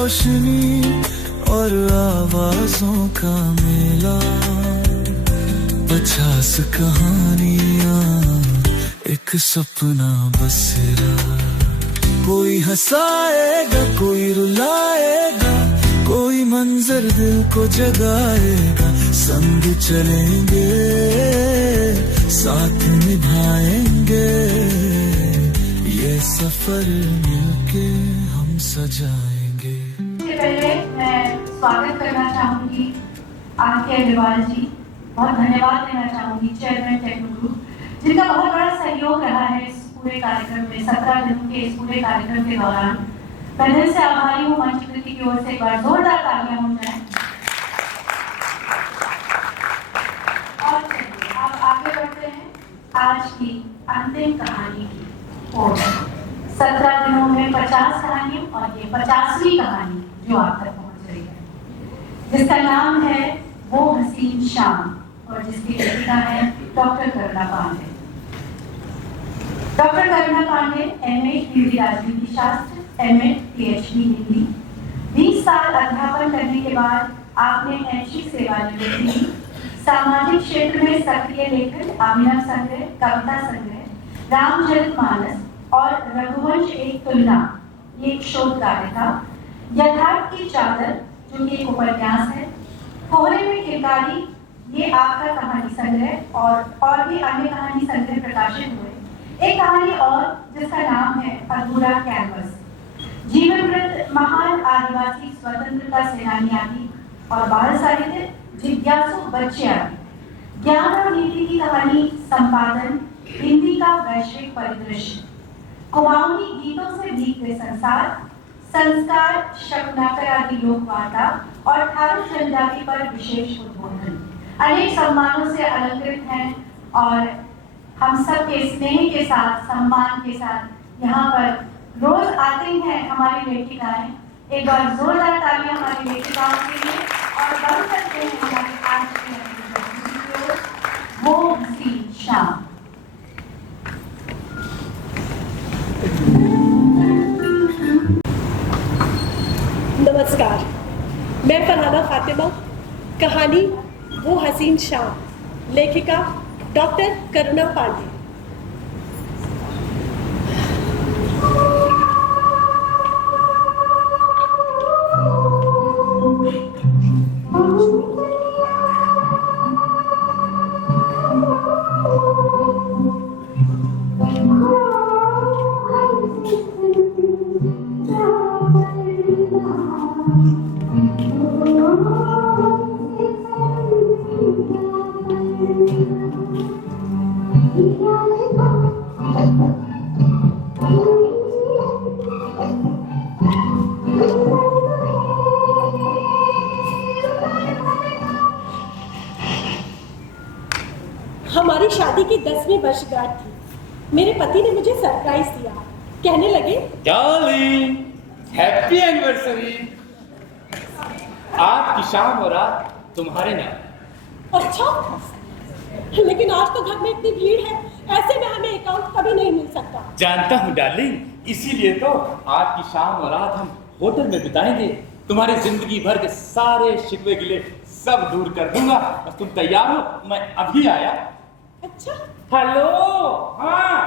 रोशनी और आवाजों का मेला, 50 कहानियां, एक सपना बसेरा। कोई हंसाएगा, कोई रुलाएगा, कोई मंजर दिल को जगाएगा। संग चलेंगे, साथ निभाएंगे, ये सफर मिलके हम सजाएंगे। इससे पहले मैं स्वागत करना चाहूंगी आर.के. अग्रवाल जी। बहुत धन्यवाद देना चाहूंगी चेयरमैन टेक्नो ग्रुप, जिनका बहुत बड़ा सहयोग रहा है इस पूरे कार्यक्रम में। 17 दिनों के इस पूरे कार्यक्रम के दौरान मैं दिल से आभारी हूँ। मंच कृति की ओर से एक बार जोरदार तालियां हो जाए। और चलिए अब आगे बढ़ते हैं आज की अंतिम कहानी की ओर। 17 दिनों में 50 कहानियां और ये 50वीं कहानी जो आप तक पहुंच रही है, जिसका नाम है वो हसीन शाम और जिसकी लेखिका है डॉक्टर करुणा पांडे। डॉक्टर करुणा पांडे M.A. हिंदी राजनीति शास्त्र, M.A. PhD हिंदी। 20 साल अध्यापन करने के बाद आपने ऐच्छिक सेवानिवृत्ति ली। सामाजिक क्षेत्र में सक्रिय लेखन, अभिनव संग्रह, कविता संग्रह, रामचरितमानस और रघुवंश एक तुलना, ये एक शोध कार्य था। यथार्थ की चादर जो कि एक उपन्यास है। कोहरे में किरकारी, ये आपका कहानी संग्रह और भी अन्य कहानी संग्रह प्रकाशित हुए। एक कहानी और जिसका नाम है अधूरा कैंवस। जीवन वृत्त, महान आदिवासी स्वतंत्रता सेनानी आदि और बाल साहित्य, जिज्ञासु बच्चे आदि। ज्ञान और नीति की कहानी संपादन, हिंदी का वैश्विक परिदृश्य, कुमाऊनी गीतों से भीगते संसार, संस्कार, शकुनाकर आदि लोक वार्ता और थारू जनजाति पर विशेष उद्बोधन। अनेक सम्मानों से अलंकृत हैं और हम सब के स्नेह के साथ, सम्मान के साथ यहाँ पर रोज आती हैं हमारी लेखिकाएं। एक बार जोरदार तालियां हमारी लेखिकाओं के लिए और बढ़ सकते हैं हमारे आज के वो हसीन शाम। नमस्कार, मैं फरहाना फातिमा। कहानी वो हसीन शाम, लेखिका डॉक्टर करुणा पांडे। हमारी शादी की 10वीं वर्षगांठ थी। मेरे पति ने मुझे सरप्राइज दिया। कहने लगे, डार्लिंग, हैप्पी एनिवर्सरी। आज की शाम और रात तुम्हारे नाम। अच्छा, लेकिन आज तो घर में इतनी भीड़ है, ऐसे में हमें अकाउंट कभी नहीं मिल सकता। जानता हूँ डार्लिंग, इसीलिए तो आज की शाम और रात हम होटल में बिताएंगे। तुम्हारे जिंदगी भर के सारे शिकवे गिले सब दूर कर दूंगा। बस तुम तैयार हो? मैं अभी आया। अच्छा, हेलो। हाँ,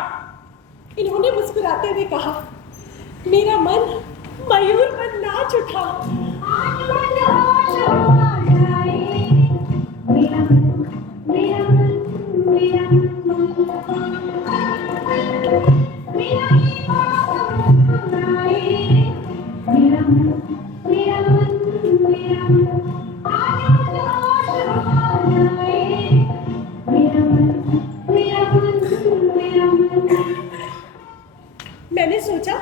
इन्होंने मुस्कुराते हुए कहा, मेरा मन मयूर पर नाच उठा। मैंने सोचा,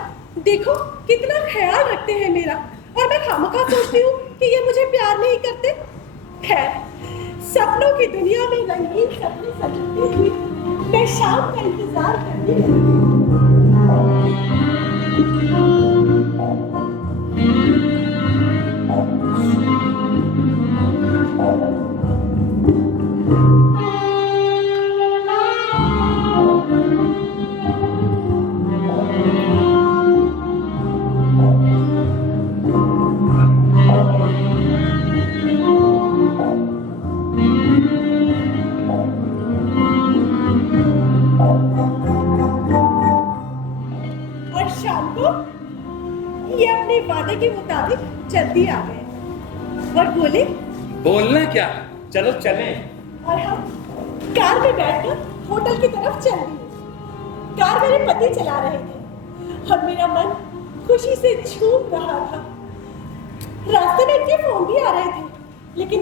देखो कितना ख्याल रखते हैं मेरा, और मैं खामखा सोचती हूँ कि ये मुझे प्यार नहीं करते। खैर, सपनों की दुनिया में रंगीन सपने सजती हुई मैं शाम का इंतजार करती हूँ। ये अपने वादे के मुताबिक जल्दी आ गए और बोले, बोलना क्या, चलो चले। और हम कार में बैठकर होटल की तरफ चल दिए। कार मेरे पति चला रहे थे और मेरा मन खुशी से झूम रहा था। रास्ते में इनके फोन भी आ रहे थे, लेकिन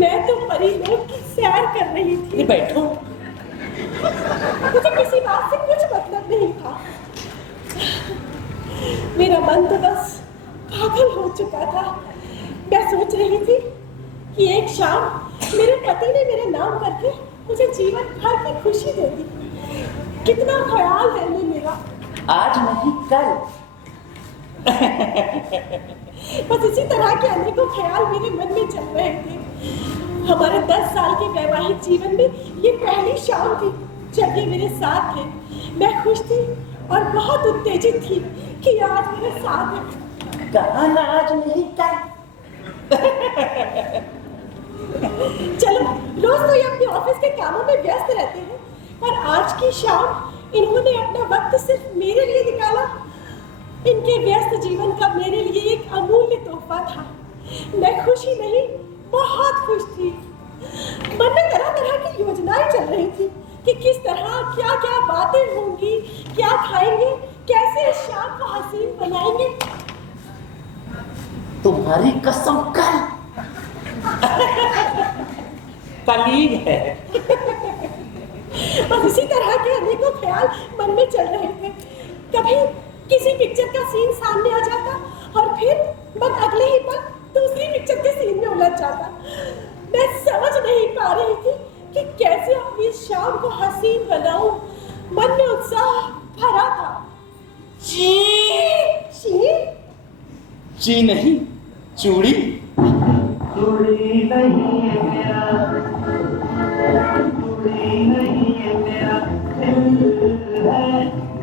मैं तो परी लोग की सैर कर रही थी। बैठो। मुझे किसी बात से कुछ मतलब नहीं था। मेरा मन तो बस पागल हो चुका था। मैं सोच रही थी कि एक शाम मेरे पति ने मेरे नाम करके मुझे जीवन भर की खुशी दे दी। कितना ख्याल है ये मेरा। आज नहीं कल। बस इसी तरह के अनेकों ख्याल मेरे मन में चल रहे थे। हमारे 10 साल के वैवाहिक जीवन में ये पहली शाम थी जब ये मेरे साथ थे। मैं खुश थी और बहुत उत्तेजित थी कि आज मेरे साथ है। कहा ना आज नहीं कल। चलो, रोज तो ये अपने ऑफिस के कामों में व्यस्त रहते हैं, पर आज की शाम इन्होंने अपना वक्त सिर्फ मेरे लिए निकाला। इनके व्यस्त जीवन का मेरे लिए एक अमूल्य तोहफा था। मैं खुश ही नहीं, बहुत खुश थी। मन में तरह तरह की योजनाएं चल रही थी कि किस तरह क्या क्या बातें होंगी, क्या खाएंगे, कैसे इस शाम को हसीन बनाएंगे। तुम्हारी कसम कल। कलीग है। बस इसी तरह के अनेकों ख्याल मन में चल रहे थे। कभी किसी पिक्चर का सीन सामने आ जाता और फिर मन अगले ही पल दूसरी पिक्चर के सीन में उलझ जाता। मैं समझ नहीं पा रही थी कि कैसे अपनी इस शाम को हसीन बनाऊं। मन में उत्साह भरा था। ची नहीं, चूड़ी। चूड़ी नहीं है मेरा, चूड़ी नहीं है मेरा दिल है,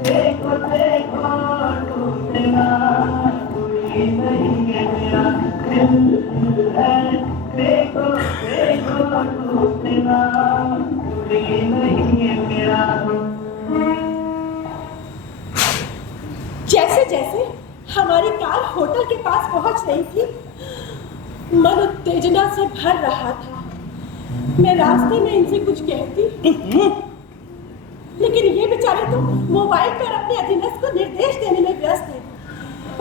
देखो देखो टूटना। चूड़ी नहीं है मेरा दिल है, देखो देखो टूटना। चूड़ी नहीं है मेरा। जैसे जैसे हमारी कार होटल के पास पहुंच रही थी, मन उत्तेजना से भर रहा था। मैं रास्ते में इनसे कुछ कहती, लेकिन ये बेचारे तो मोबाइल पर अपने अधीनस्थ को निर्देश देने में व्यस्त थे।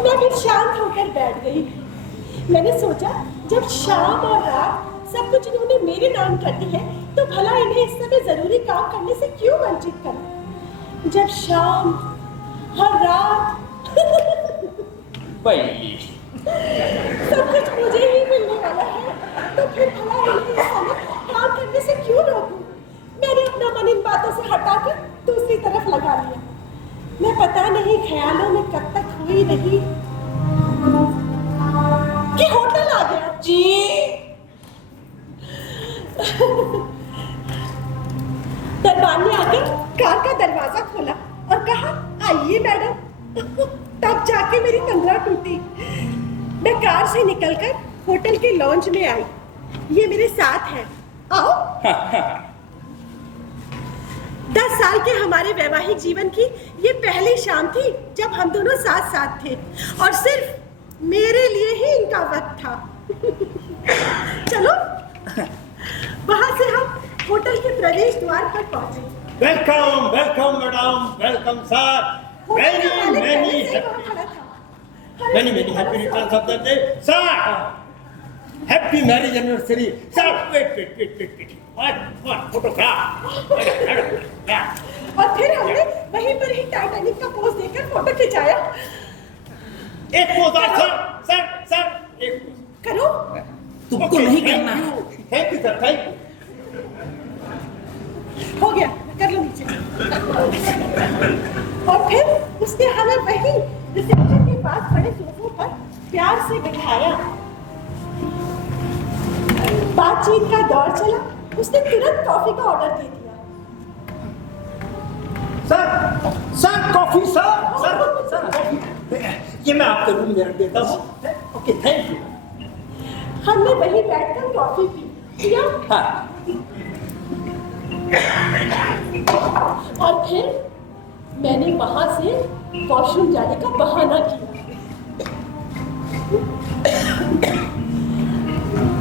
मैं फिर शांत होकर बैठ गई। मैंने सोचा, जब शाम और रात सब कुछ इन्होंने मेरे नाम कर दी है, तो भला इन्हें इस समय जरूरी काम करने से क्यों वंचित करें। जब शाम और रात पहली सब कुछ मुझे ही मिलने वाला है, तो फिर भला इन्हें इस समय काम करने से क्यों रोकूं? मैंने अपना मन इन बातों से हटाकर दूसरी तरफ लगा लिया। मैं पता नहीं ख्यालों में कब तक हुई नहीं कि होटल आ गया। दरबान ने आकर कार का दरवाजा खोला और कहा, आइए मैडम। तब जाके मेरी तंद्रा टूटी। मैं कार से निकलकर होटल के लॉन्ज में आई। ये मेरे साथ है, आओ। 10 साल के हमारे वैवाहिक जीवन की ये पहली शाम थी जब हम दोनों साथ साथ थे और सिर्फ मेरे लिए ही इनका वक्त था। चलो, वहां से हम होटल के प्रवेश द्वार पर पहुंचे। Welcome welcome madam, welcome sir. Hotel का मालिक पहले से ही मैनी वहां खड़ा था। Many happy returns of the day sir. Happy marriage anniversary sir. Wait what photograph. और फिर हमने वहीं पर ही टाइटैनिक का पोज देकर फोटो खिंचाया। एक पोज और सर सर सर एक पोज करो। तुमको नहीं करना। Thank you sir, thank you. हो गया, कर लो नीचे। और फिर उसने हमें वहीं रिसेप्शन के पास बड़े सोफे पर प्यार से बिठाया। बातचीत का दौर चला। उसने तुरंत कॉफी का ऑर्डर दे दिया। Sir coffee sir coffee. ये मैं आपके रूम में रख देता हूँ। Okay, thank you. हमने वहीं बैठकर कॉफी पी। और फिर मैंने वहां से वॉशरूम जाने का बहाना किया।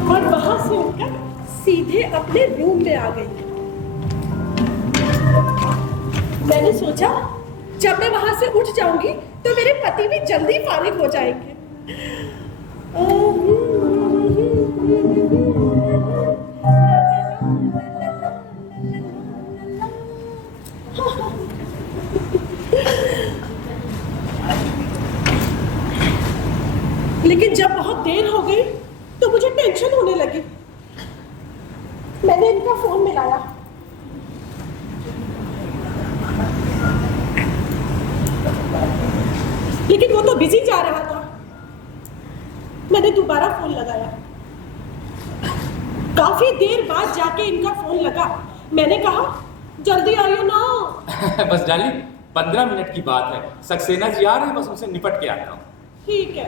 और वहां से उठकर सीधे अपने रूम में आ गई। मैंने सोचा जब मैं वहां से उठ जाऊंगी तो मेरे पति भी जल्दी फारिग हो जाएंगे। लेकिन जब बहुत देर हो गई तो मुझे टेंशन होने लगी। मैंने इनका फोन मिलाया। लेकिन वो तो बिजी जा रहा था। मैंने दोबारा फोन लगाया। काफी देर बाद जाके इनका फोन लगा। मैंने कहा जल्दी आइए ना। बस डार्लिंग 15 मिनट की बात है, सक्सेना जी आ रहे हैं, बस उनसे निपट के आता हूँ। ठीक है।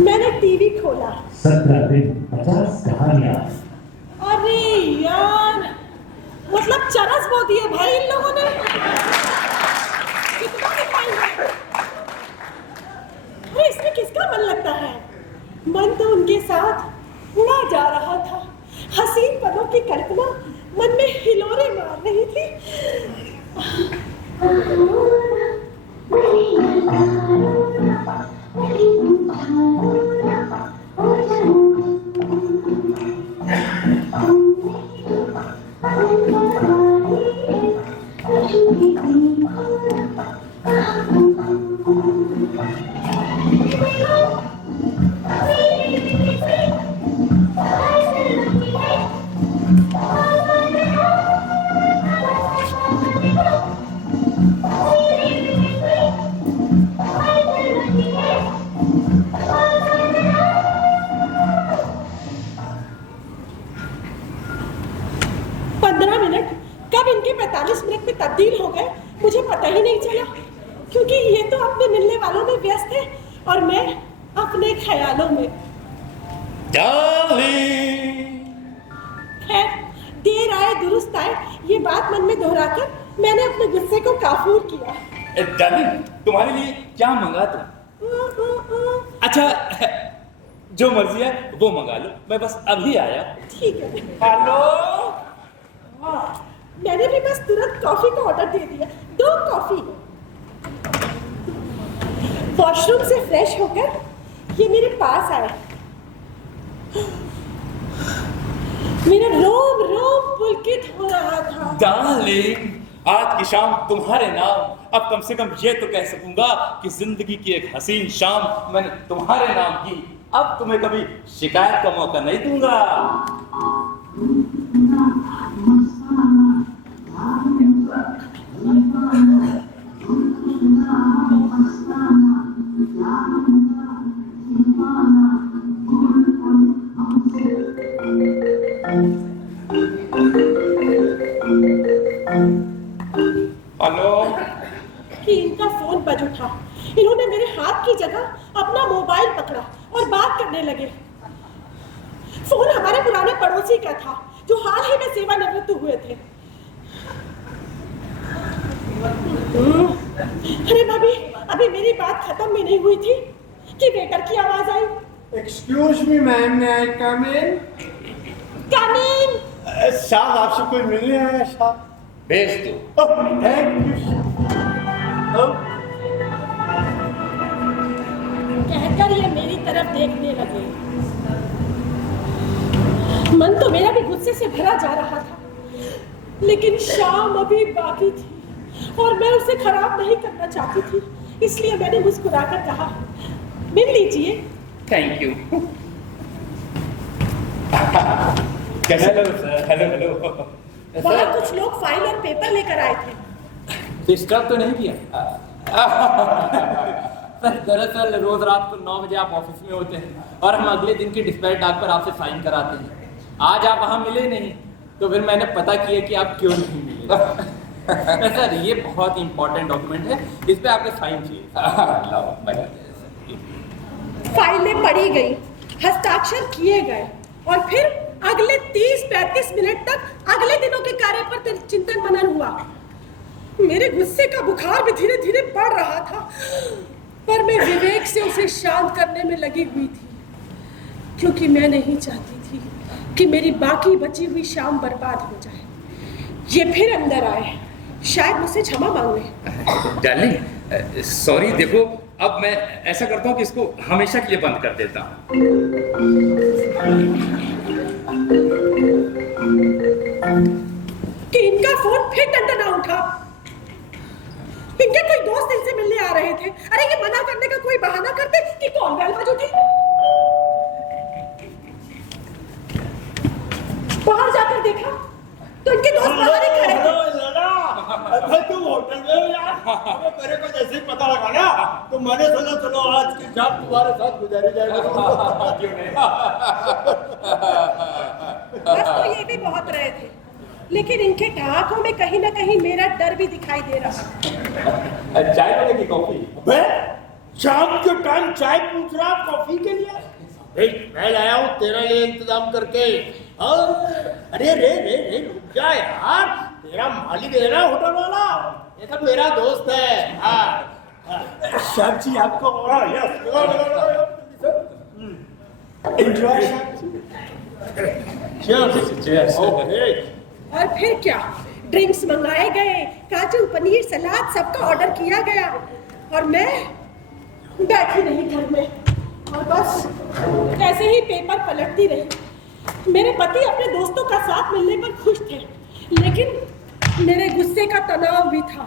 मैंने टीवी खोला। 17 दिन 50 कहानियां। अरे यार, मतलब चरस बो दिए भाई इन लोगों ने। कितना दिखाएंगे? अरे इसमें किसका मन लगता है? मन तो उनके साथ उड़ा जा रहा था। हसीन पलों की कल्पना मन में हिलोरे मार रही थी। तब्दील हो गए मुझे पता ही नहीं चला, क्योंकि ये तो अपने मिलने वालों में व्यस्त है और मैं अपने ख्यालों में। खैर, देर आए दुरुस्त आए, ये बात मन में दोहराकर मैंने अपने गुस्से को काफूर किया। डार्लिंग, तुम्हारे लिए क्या मंगा दूं? अच्छा, जो मर्जी है वो मंगा लो, मैं बस अभी आया। ठीक है। हेलो। मैंने भी बस तुरंत कॉफी का ऑर्डर दे दिया, 2 कॉफी। वॉशरूम से फ्रेश होकर ये मेरे पास आए। मेरा रोम रोम पुलकित हो रहा था। डार्लिंग, आज की शाम तुम्हारे नाम। अब कम से कम ये तो कह सकूंगा कि जिंदगी की एक हसीन शाम मैंने तुम्हारे नाम की। अब तुम्हें कभी शिकायत का मौका नहीं दूंगा। हेलो। कि इनका फोन बज उठा। इन्होंने मेरे हाथ की जगह अपना मोबाइल पकड़ा और बात करने लगे। फोन हमारे पुराने पड़ोसी का था जो हाल ही में सेवानिवृत्त हुए थे। अरे भाभी, अभी मेरी बात खत्म भी नहीं हुई थी कि वेटर की आवाज आई। एक्सक्यूज मी मैम, मैं आई कम इन? कम इन। साहब, आपसे कोई मिलने आया साहब? भेज दो। Thank you. कहकर ये मेरी तरफ देखने लगे। मन तो मेरा भी गुस्से से भरा जा रहा था, लेकिन शाम अभी बाकी थी और मैं उसे खराब नहीं करना चाहती थी, इसलिए मैंने मुस्कुराकर कहा, मिल लीजिए। Thank you. कैसे? Hello hello. वहाँ कुछ लोग फाइल और पेपर लेकर आए थे। डिस्टर्ब तो नहीं किया? सर, दरअसल रोज रात को 9 बजे आप ऑफिस में होते हैं और हम अगले दिन की डिस्पैच डाक पर आपसे साइन कराते हैं। आज आप वहाँ मिले नहीं, तो फिर मैंने पता किया कि आप क्यों नहीं मिले। सर, ये बहुत इंपॉर्टेंट डॉक्यूमेंट है, इस पे आपके साइन चाहिए। फाइलें पढ़ी गई, हस्ताक्षर किए गए और फिर अगले 30-35 मिनट तक अगले दिनों के कार्य पर चिंतन मनन हुआ। मेरे गुस्से का बुखार भी धीरे धीरे बढ़ रहा था, पर मैं विवेक से उसे शांत करने में लगी हुई थी, क्योंकि मैं नहीं चाहती थी कि मेरी बाकी बची हुई शाम बर्बाद हो जाए। ये फिर अंदर आए, शायद मुझसे क्षमा मांगे। Darling, sorry. देखो, अब मैं ऐसा करता हूँ कि इसको हमेशा के लिए बंद कर देता हूँ। कि इनका फोन फिर टंटना उठा। इनके कोई दोस्त इनसे मिलने आ रहे थे। अरे ये मना करने का कोई बहाना करते कि कॉल बेल बज उठी। बाहर जाकर देखा तो इनके दोस्त बाहर ही खड़े थे। भाई तुम होटल में हो यार? मेरे को जैसे ही पता लगा ना तो मैंने सोचा चलो आज की शाम तुम्हारे साथ गुजारी जाएगी। क्यों नहीं? बस तो ये भी बहुत रहे थे, लेकिन इनके ठहाकों में कहीं ना कहीं मेरा डर भी दिखाई दे रहा। चाय वाले की कॉफी? अबे शाम के टाइम चाय पूछ रहा कॉफी के लिए? मैं लाया हूँ तेरे लिए इंतजाम करके। अरे रे रे रे रुक जा यार, तेरा मालिक है ना होटल वाला, ये सब मेरा दोस्त है। श्याम जी आपको एंजॉय। और फिर क्या, ड्रिंक्स मंगाए गए, काजू पनीर सलाद सबका ऑर्डर किया गया, और मैं बैठी रही घर में और बस ऐसे ही पेपर पलटती रही। मेरे पति अपने दोस्तों का साथ मिलने पर खुश थे, लेकिन मेरे गुस्से का तनाव भी था।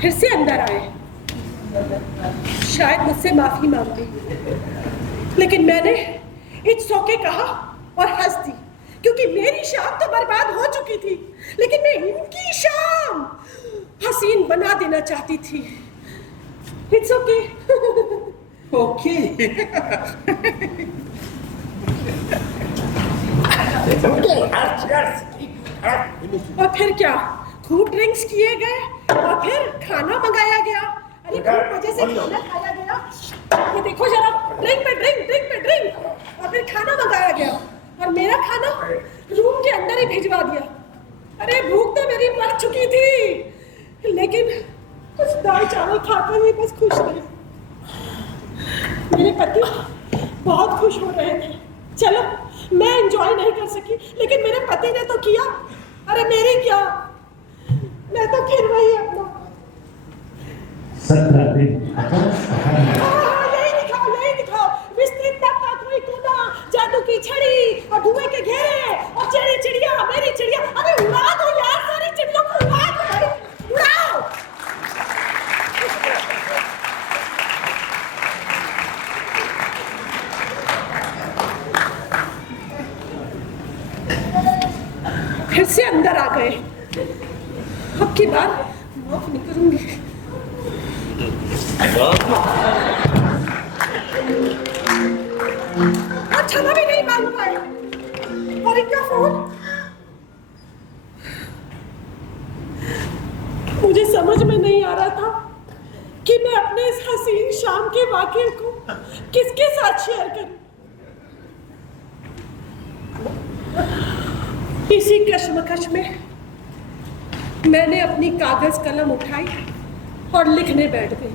फिर से अंदर आए, शायद मुझसे माफी मांगी, लेकिन मैंने इट्स ओके कहा और हंस दी, क्योंकि मेरी शाम तो बर्बाद हो चुकी थी, लेकिन मैं इनकी शाम हसीन बना देना चाहती थी। It's okay. ओके। और फिर क्या, खूब ड्रिंक्स किए गए और फिर खाना मंगाया गया। अरे खूब मजे से खाना खाया गया। ये देखो जरा, ड्रिंक पे ड्रिंक, ड्रिंक पे ड्रिंक, और फिर खाना मंगाया गया और मेरा खाना रूम के अंदर ही भिजवा दिया। अरे भूख तो मेरी मर चुकी थी, लेकिन कुछ दाल चावल खाकर भी बस खुश थे। मेरे पति बहुत खुश हो रहे थे। चलो, मैं एंजॉय नहीं कर सकी, लेकिन मेरे पति ने तो किया। अरे मेरी क्या, मैं तो फिर वही अपना 17 दिन 50 कहानियां। यही दिखाओ। विस्तृत तक का कोई कोना, जादू की छड़ी और धुएं के घेरे और चढ़ी चिड़िया, मेरी चिड़िया। अरे उड़ा दो यार, सारी चिड़ियों को उड़ा दो भाई, उड़ाओ। फिर से अंदर आ गए। अब की बार माफ नहीं करूंगी। क्षमा भी नहीं मांग पाए। और इनका फोन, मुझे समझ में नहीं आ रहा था कि मैं अपने इस हसीन शाम के वाकये को किसके साथ शेयर करूं। इसी कश्मकश में मैंने अपनी कागज कलम उठाई और लिखने बैठ गई।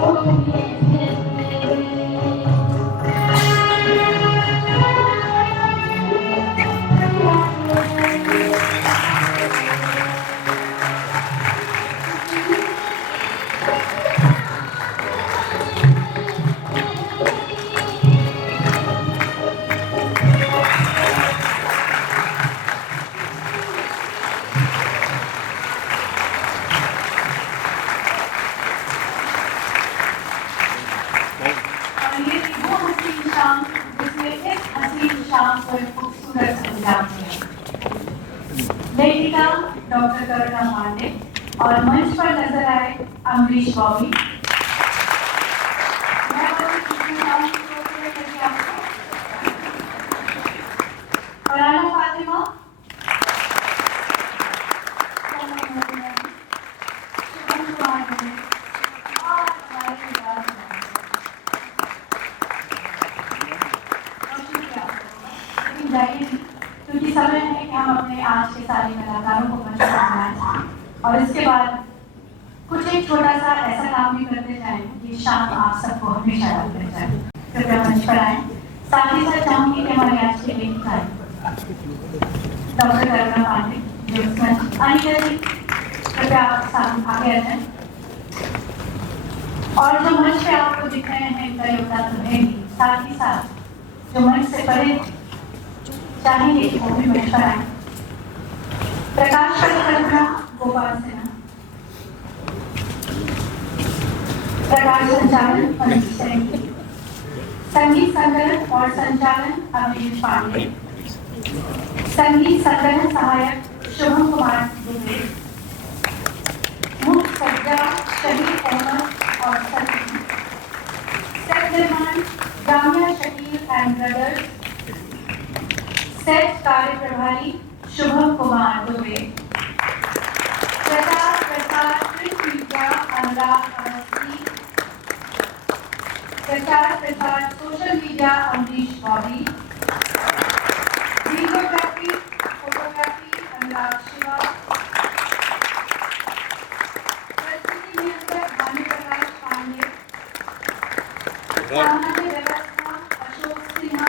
Oh आपको एक खूबसूरत संज्ञान दिया। लेखिका डॉक्टर करुणा पांडे और मंच पर नजर आए अमरीश बॉबी। मैं बहुत खुशी हूँ कि आपको फरहाना फातिमा, शुभम कुमार जी और हमारे विकास लेकिन जाइए क्योंकि समय है कि हम अपने आज के सारे कलाकारों को मंच पर बुलाएं और इसके बाद कुछ एक छोटा सा ऐसा काम भी करते जाएं कि शाम आप सबको हमेशा याद रह जाए। कृपया मंच पर आए। साथ ही साथ चाहूंगी कि हमारे आज के लेखक आए डॉक्टर करुणा पांडे जो मंच अनिता जी, कृपया आप सामने आगे आ जाएं। और जो मंच पे आपको दिख रहे हैं इनका योगदान तो है ही, साथ ही साथ जो मंच से परे चाहेंगे कि वो भी मंच पर आए। प्रकाश परिकल्पना गोपाल सिन्हा, प्रकाश संचालन मनीष सैनी, संगीत संकलन और संचालन अभिजीत पांडे, संगीत संकलन सहायक शुभम कुमार दुबे, मुख्य सज्जा शहीद अहमद और सचिन, सेट निर्माण Jamia Shakeel and brothers, set कार्य प्रभारी शुभम कुमार दुबे, प्रचार प्रसार प्रिंट मीडिया अनुराग अवस्थी, प्रचार प्रसार social media Amrish Bobby, videography photography Anurag Shiva, प्रस्तुति नियंत्रक भानु प्रकाश पांडे, सामान्य व्यवस्था अशोक सिन्हा,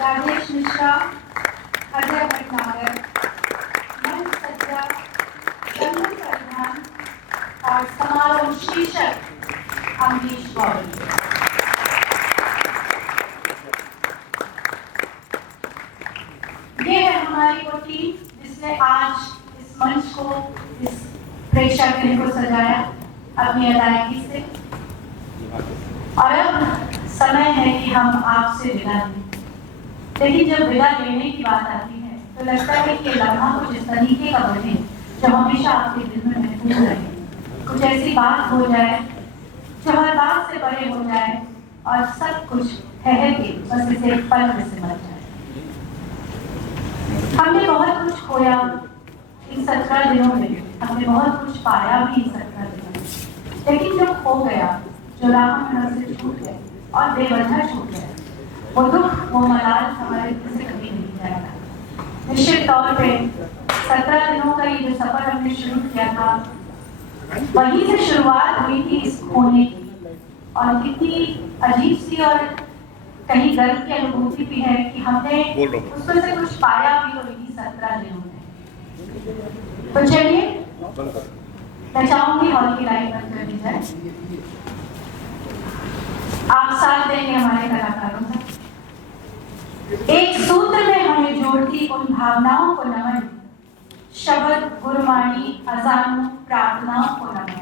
राजेश मिश्रा, अजय भटनागर, मंच सज्जा जन्म परिधान और समारोह शीर्षक अमरीश बॉबी। ये है हमारी वो टीम जिसने आज इस मंच को, इस प्रेक्षागृह को सजाया अपनी अदायगी से। और अब समय है कि हम आपसे विदा लें। लेकिन जब विदा लेने की बात आती है तो लगता है कि ये लम्हा कुछ इस तरीके का बने जो हमेशा आपके दिल में महफूज रहे। कुछ ऐसी बात हो जाए जो हर बात से परे हो जाए और सब कुछ ठहर के बस इसे पल में सिमट जाए। हमने बहुत कुछ खोया इन 17 दिनों में, हमने बहुत कुछ पाया भी इन 17 दिनों में, लेकिन जो खो गया, जो राह में हमसे छूट गए और बेवजह छूट गए, वो दुख, वो मलाल हमारे दिल से कभी नहीं जाएगा। निश्चित तौर पे 17 दिनों का ये जो सफर हमने शुरू किया था, वहीं से शुरुआत हुई थी इस खोने की। और कितनी अजीब सी और कहीं गर्व की अनुभूति भी है कि हमने उसमें से कुछ पाया भी और इन्हीं 17 दिनों में। तो चलिए मैं चाहूंगी हॉल की लाइट बंद कर दी जाए। आप साथ देंगे हमारे कलाकारों का। एक सूत्र में हमें जोड़ती उन भावनाओं को नमन, शब्द गुरबाणी अजान प्रार्थनाओं को नमन।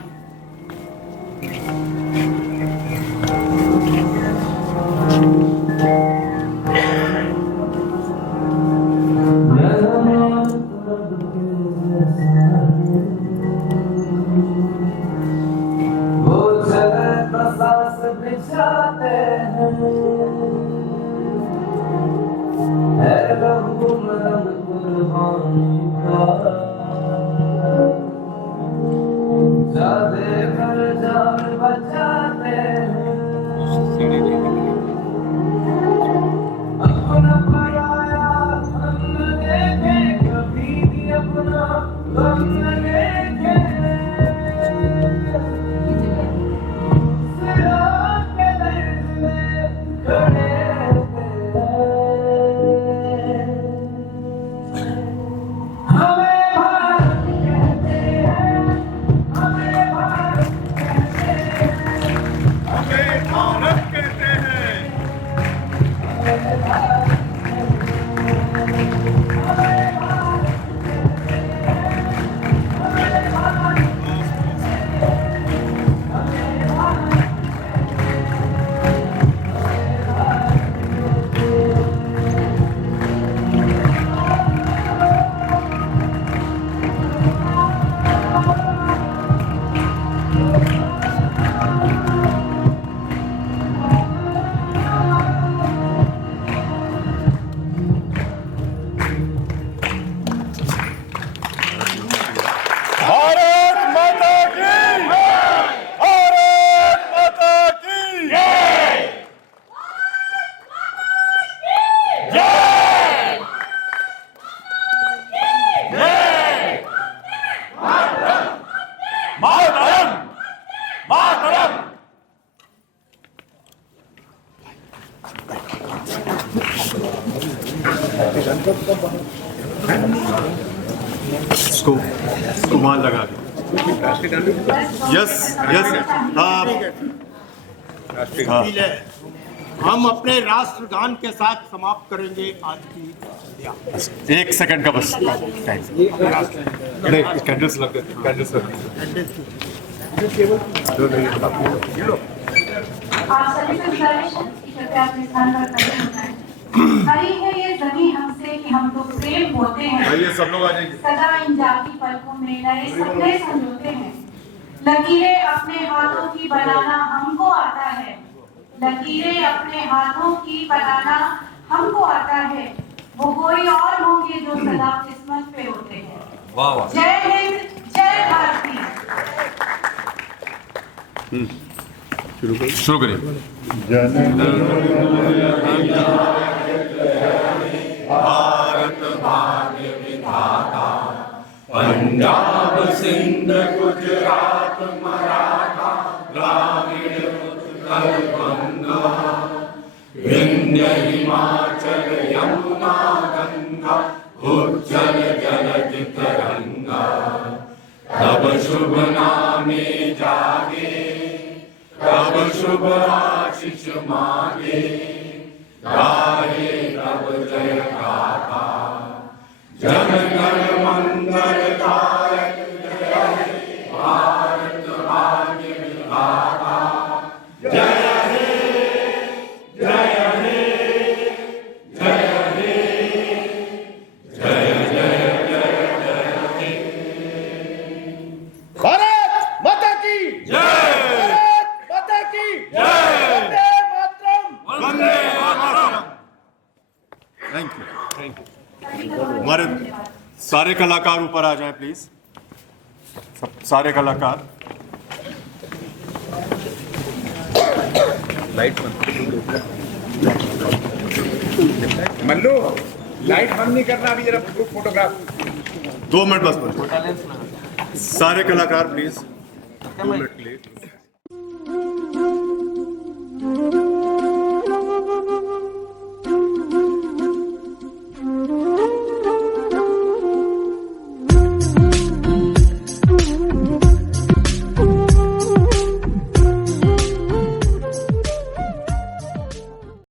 इसको वहां लगा दो। यस यस हाँ। वकील है, हम अपने राष्ट्रगान के साथ समाप्त करेंगे आज की क्रिया। एक सेकंड का बस टाइम। नहीं कैंडल्स लग गए, कैंडल्स लग गए। आप सभी से गुजारिश है कि कृपया अपने स्थान पर खड़े हो जाएं। खड़ी है ये जमीन हमसे कि हम तो प्रेम होते हैं। ये सब लोग आ जाएंगे। सदा इन जागी पलकों में नए सपने संजोते हैं। लकीरें अपने हाथों की बनाना हमको आता है। लकीरें अपने हाथों की बनाना हमको आता है। वो कोई और होंगे जो सदा किस्मत पे होते हैं। वाह वाह। जय हिंद, जय भारती। शुरू करिए। भारत भाग्य विधाता, पंजाब सिंध गुजरात मराठा द्राविड़ उत्कल बंगा, विंध्य हिमाचल यमुना गंगा, उज्जल जलज तरंगा। तब शुभ नामे जागे, तब शुभ आशीष मांगे, गाए तब जय गाथा, जन गण मंगल कारक जय, भारत भाग्य विधाता। जय हे, जय हे, जय हे, जय जय जय जय हे। भारत माता की जय, भारत माता की जय, वंदे मातरम। वंदे मातरम। Thank you. हमारे सारे कलाकार ऊपर आ जाएं प्लीज। सब सारे कलाकार। मल्लू लाइट बंद नहीं करना अभी, जरा फोटोग्राफ। 2 मिनट बस। सारे कलाकार प्लीज 2 मिनट के लिए।